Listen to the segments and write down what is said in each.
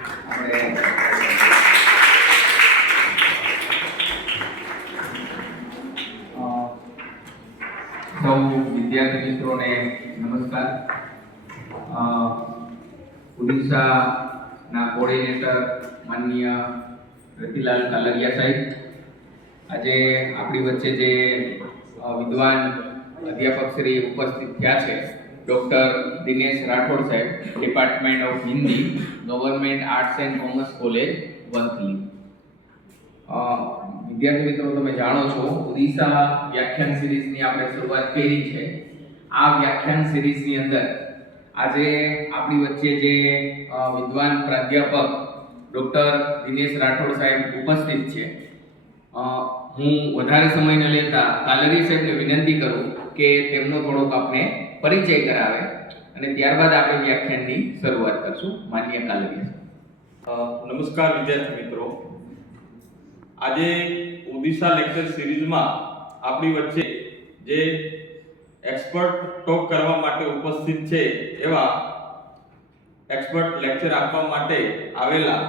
આપણે સૌ વિદ્યાર્થી મિત્રોને નમસ્કાર. ઉડીસાના કોઓર્ડિનેટર માનનીય રતિલાલ કાલરિયા સાહેબ, આજે આપણી વચ્ચે જે વિદ્વાન અધ્યાપક શ્રી ઉપસ્થિત થયા છે, ડૉક્ટર દિનેશ રાઠોડ સાહેબ, department of Hindi, government arts and commerce college, Vanthali. વિદ્યાર્થી મિત્રો, તમે જાણો છો, ઓડિશા વ્યાખ્યાન સિરીઝની આપણે શરૂઆત કરી છે. આ વ્યાખ્યાન સિરીઝની અંદર આજે આપણી વચ્ચે જે વિદ્વાન પ્રાધ્યાપક ડૉક્ટર દિનેશ રાઠોડ સાહેબ ઉપસ્થિત છે, હું વધારે સમય ન લેતા કાલરી સાહેબને વિનંતી કરું કે તેમનો થોડોક આપણે પરિચય કરાવે અને ત્યારબાદ આપણે વ્યાખ્યાનની શરૂઆત કરશું. માનનીય કાલરી સાહેબ. નમસ્કાર વિદ્યાર્થી મિત્રો. આજે ઓડિશા લેક્ચર સિરીઝમાં આપણી વચ્ચે જે એક્સપર્ટ ટોક કરવા માટે ઉપસ્થિત છે એવા એક્સપર્ટ લેક્ચર આપવા માટે આવેલા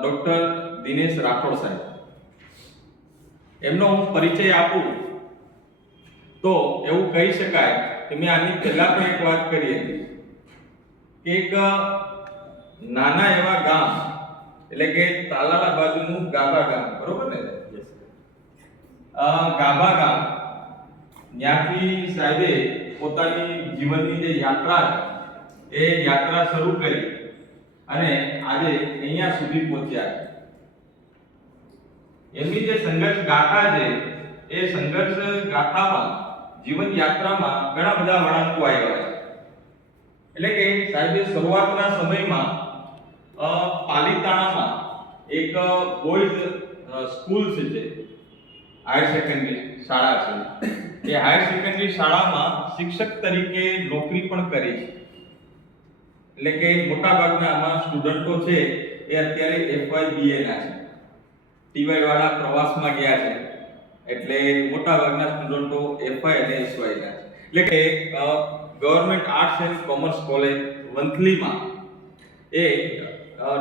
ડૉક્ટર દિનેશ રાઠોડ સાહેબ, એમનો હું પરિચય આપું તો એવું કહી શકાય કે મેં આની પહેલા પણ એક વાત કરી હતી કે એક નાના એવા ગામ, એટલે કે તાલાલા બાજુનું ગાભા ગામ, બરોબર ને? ગાભા ગામ, ત્યાંથી સાહેબે પોતાની જીવનની જે યાત્રા છે એ યાત્રા શરૂ કરી અને આજે અહીંયા સુધી પહોંચ્યા છે. એમની જે સંઘર્ષ ગાથા છે એ સંઘર્ષ ગાથામાં, જીવન યાત્રામાં ઘણા બધા વળાંકો આવ્યા છે. એટલે કે સાહેબે શરૂઆતના સમયમાં પાલીતાણામાં એક બોયઝ સ્કૂલ છે, હાયર સેકન્ડરી શાળા છે. એ હાયર સેકન્ડરી શાળામાં શિક્ષક તરીકે નોકરી પણ કરી છે. એટલે કે મોટાભાગના આમાં સ્ટુડન્ટો છે એ અત્યારે FY BA ના છે. TY વાળા પ્રવાસમાં ગયા છે, એટલે મોટાભાગના સ્ટુડન્ટો FY અને SY ના છે. એટલે કે government arts and commerce college વંથલીમાં એ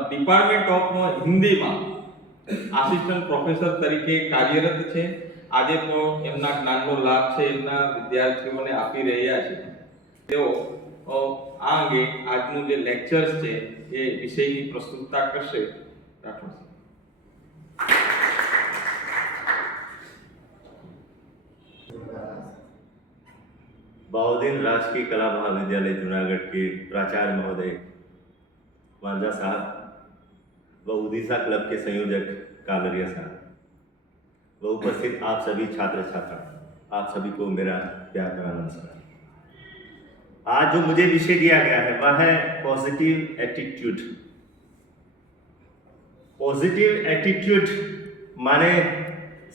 ડિપાર્ટમેન્ટ ઓફ હિન્દીમાં આસિસ્ટન્ટ પ્રોફેસર તરીકે કાર્યરત છે. આજે પણ એમના જ્ઞાનનો લાભ છે એમના વિદ્યાર્થીઓને આપી રહ્યા છે. તેઓ આ અંગે આજનું જે લેક્ચર્સ છે એ વિષયની પ્રસ્તુતતા કરશે. રાઠોડ સાહેબ. बाउदीन राजकीय कला महाविद्यालय जूनागढ़ के प्राचार्य महोदय मांझा साहब व उड़ीसा क्लब के संयोजक कालरिया साहब व उपस्थित आप सभी छात्र छात्रा, आप सभी को मेरा प्यार भरा नमस्कार. आज जो मुझे विषय दिया गया है वह है पॉजिटिव एटीट्यूड. पॉजिटिव एटीट्यूड माने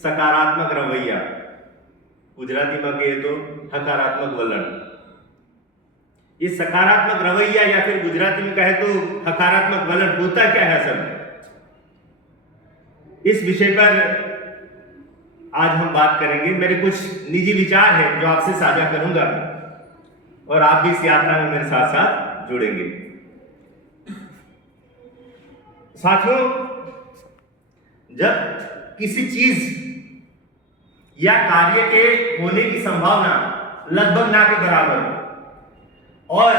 सकारात्मक रवैया, गुजराती में कहे तो हकारात्मक वलन. ये सकारात्मक रवैया या फिर गुजराती में कहे तो हकारात्मक वलन होता क्या है असल में, इस विषय पर आज हम बात करेंगे. मेरे कुछ निजी विचार हैं जो आपसे साझा करूंगा और आप भी इस यात्रा में मेरे साथ साथ जुड़ेंगे. साथियों, जब किसी चीज या कार्य के होने की संभावना लगभग ना के बराबर हो और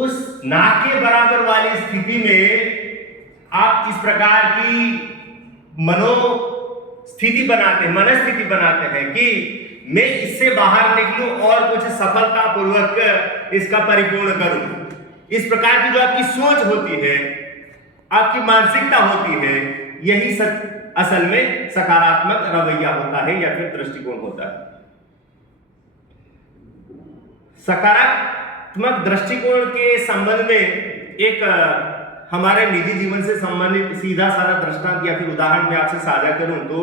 उस ना के बराबर वाली स्थिति में आप इस प्रकार की मनस्थिति बनाते हैं कि मैं इससे बाहर निकलूं और कुछ सफलता पूर्वक इसका परिपूर्ण करूं. इस प्रकार की जो आपकी सोच होती है, आपकी मानसिकता होती है, यही असल में सकारात्मक रवैया होता है या फिर दृष्टिकोण होता है. सकारात्मक दृष्टिकोण के संबंध में एक हमारे निजी जीवन से संबंधित सीधा साधा दृष्टांत या फिर उदाहरण मैं आपसे साझा करूं तो